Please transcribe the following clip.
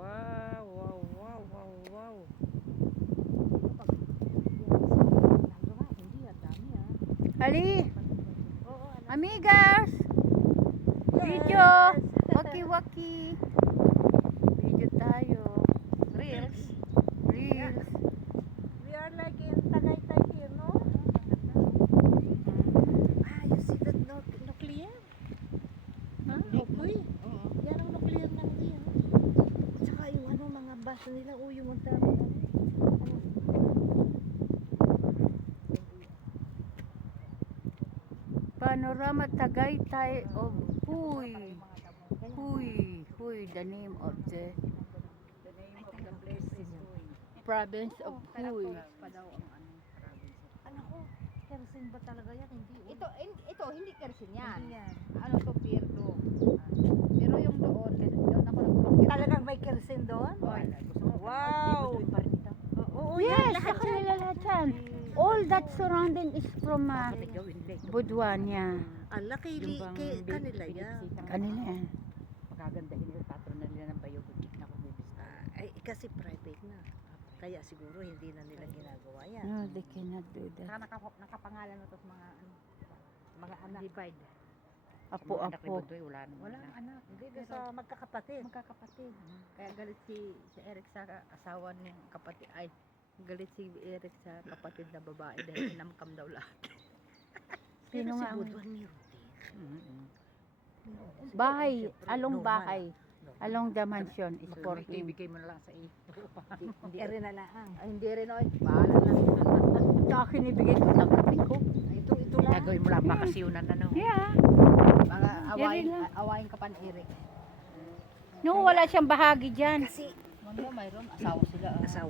Wow, wow, wow, wow, wow. Ali, Oo, alam. amigas, video, waki-waki. Video tayo. Reels. Reels. We are like in Tagaytay here, no? Ah, you see that nuclear? Ah, okay. Yan ang nuclear ng diyan. Tsaka yung ano, mga baso nila, yung ang dami. Panorama Tagaytay of Huy. Huy, the name of the province of Huy. Ano ko, kerosene ba talaga yan? Hindi. Ito hindi kerosene yan. Hindi yan. Ano to, pier to. Pero yung doon ako nagpapakita. Talagang may kerosene doon? Wow! Oo, Yes, sa kanila lahat yan. All that surrounding is from Butuan, yeah. Ang laki kanila yan. Kanila yan. Magagandahin nila, tatlo na nila ng bayo. Na kung bibista. Ay, kasi private na. Kaya siguro hindi na nila ginagawa yan. No, they cannot do Saka that. nakapangalan mo to sa mga anak. Divide. Apo-apo. Wala naman. Walang anak. Hindi ba sa magkakapatid? Magkakapatid. Kaya galit si Eric sa asawa ng kapatid. Ay, galit si Eric sa kapatid na babae dahil inamkam daw lahat. Sino nga ang Butuan ni Rudy. bahay, along bahay, along the mansion is for him. Ibigay mo na lang sa iyo. Hindi rin na lang. Ay, hindi rin o. Bahala na. Sa akin ibigay ko, tanggapin ko. Ito lang. Gagawin mo lang bakasyonan na no. Yeah. Mga Yan lang. awayin ka pa ni Eric. No, wala siyang bahagi dyan. Kasi Mamaya mayroon asawa sila. asawa.